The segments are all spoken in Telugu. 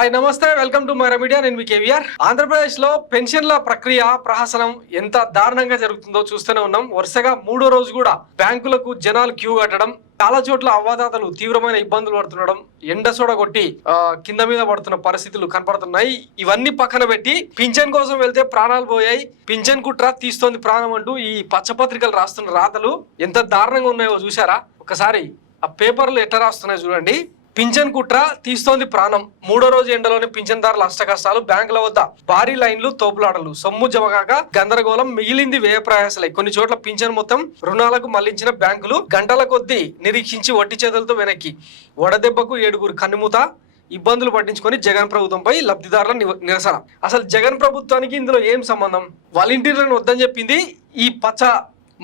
హాయ్ నమస్తే, వెల్కమ్ టు మైరా మీడియా. నేను మీ కేవీఆర్. ఆంధ్రప్రదేశ్ లో పెన్షన్ల ప్రక్రియ ప్రహసనం ఎంత దారుణంగా జరుగుతుందో చూస్తూనే ఉన్నాం. వరుసగా 3వ రోజు కూడా బ్యాంకులకు జనాలు క్యూ కట్టడం, చాలా చోట్ల అవ్వాతాతలు తీవ్రమైన ఇబ్బందులు పడుతుండడం, ఎండ సోడ కొట్టి కింద మీద పడుతున్న పరిస్థితులు కనపడుతున్నాయి. ఇవన్నీ పక్కన పెట్టి పింఛన్ కోసం వెళ్తే ప్రాణాలు పోయాయి, పింఛన్ కుట్ర తీస్తోంది ప్రాణం అంటూ ఈ పచ్చపత్రికలు రాస్తున్న రాతలు ఎంత దారుణంగా ఉన్నాయో చూసారా? ఒకసారి ఆ పేపర్లు ఎట్లా రాస్తున్నాయో చూడండి. పింఛన్ కుట్ర తీస్తోంది ప్రాణం, 3వ రోజు ఎండలోని పింఛన్దారుల అష్టకష్టాలు, బ్యాంకుల వద్ద భారీ లైన్లు, తోపులాటలు, సొమ్ము జమగాక గందరగోళం, మిగిలింది వ్యయ ప్రయాసలే. కొన్ని చోట్ల పింఛన్ మొత్తం రుణాలకు మళ్లించిన బ్యాంకులు గంటల కొద్దీ నిరీక్షించి వట్టి చేతులతో వెనక్కి. వడదెబ్బకు 7గురు కన్నుమూత, ఇబ్బందులు పట్టించుకొని జగన్ ప్రభుత్వంపై లబ్ధిదారుల నిరసన. అసలు జగన్ ప్రభుత్వానికి ఇందులో ఏం సంబంధం? వాలంటీర్లను వద్దని చెప్పింది ఈ పచ్చ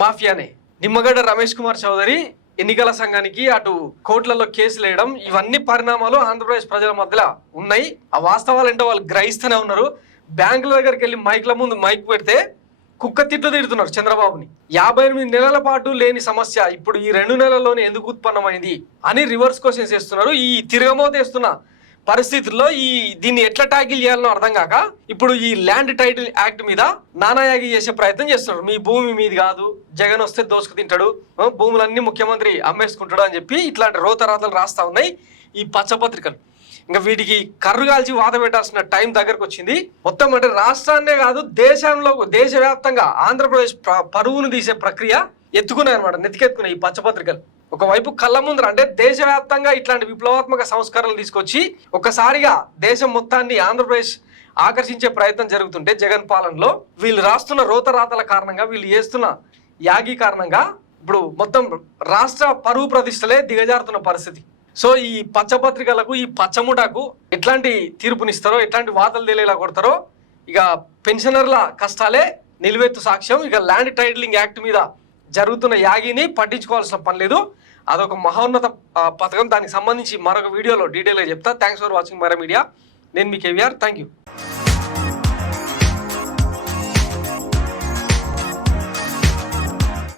మాఫియానే. నిమ్మగడ్డ రమేష్ కుమార్ చౌదరి ఎన్నికల సంఘానికి అటు కోర్టులలో కేసులు వేయడం, ఇవన్నీ పరిణామాలు ఆంధ్రప్రదేశ్ ప్రజల మధ్యలో ఉన్నాయి. ఆ వాస్తవాలు ఏంటో వాళ్ళు గ్రహిస్తూనే ఉన్నారు. బ్యాంకుల దగ్గరికి వెళ్ళి మైక్ల ముందు మైక్ పెడితే కుక్క తిట్లు తిడుతున్నారు చంద్రబాబుని. 58 నెలల పాటు లేని సమస్య ఇప్పుడు ఈ 2 నెలల్లోనే ఎందుకు ఉత్పన్నమైంది అని రివర్స్ క్వశ్చన్స్ చేస్తున్నారు. ఈ తిరగమోతేస్తున్న పరిస్థితుల్లో దీన్ని ఎట్లా ట్యాకిల్ చేయాలనో అర్థం కాక ఇప్పుడు ఈ ల్యాండ్ టైటిల్ యాక్ట్ మీద నానాయాగి చేసే ప్రయత్నం చేస్తున్నారు. మీ భూమి మీది కాదు, జగన్ వస్తే దోసుకు తింటాడు, భూములన్నీ ముఖ్యమంత్రి అమ్మేసుకుంటాడు అని చెప్పి ఇట్లాంటి రోతరాతలు రాస్తా ఉన్నాయి ఈ పచ్చపత్రికలు. ఇంకా వీటికి కర్రు కాల్చి వాత పెట్టాల్సిన టైం దగ్గరకు వచ్చింది. మొత్తం అంటే రాష్ట్రాన్నే కాదు, దేశవ్యాప్తంగా ఆంధ్రప్రదేశ్ పరువును తీసే ప్రక్రియ ఎత్తుకున్నాయి అనమాట, నెత్తికెత్తుకున్నాయి ఈ పచ్చపత్రికలు. ఒకవైపు కళ్ళ ముందర అంటే దేశవ్యాప్తంగా ఇట్లాంటి విప్లవాత్మక సంస్కరణలు తీసుకొచ్చి ఒక్కసారిగా దేశం మొత్తాన్ని ఆంధ్రప్రదేశ్ ఆకర్షించే ప్రయత్నం జరుగుతుంటే జగన్ పాలనలో వీళ్ళు రాస్తున్న రోతరాతల కారణంగా, వీళ్ళు చేస్తున్న యాగి కారణంగా ఇప్పుడు మొత్తం రాష్ట్ర పరువు ప్రతిష్టలే దిగజారుతున్న పరిస్థితి. సో ఈ పచ్చపత్రికలకు, ఈ పచ్చముఠాకు ఎట్లాంటి తీర్పునిస్తారో, ఎట్లాంటి వార్తలు తెలియలా కొడతారో, ఇక పెన్షనర్ల కష్టాలే నిలువెత్తు సాక్ష్యం. ఇక ల్యాండ్ టైటిలింగ్ యాక్ట్ మీద జరుగుతున్న యాగిని పట్టించుకోవాల్సిన పని లేదు. అదొక మహోన్నత పథకం. దానికి సంబంధించి మరొక వీడియోలో డీటెయిల్గా చెప్తా. Thanks for watching Myra Media. నేను మీ కేవీఆర్. Thank you.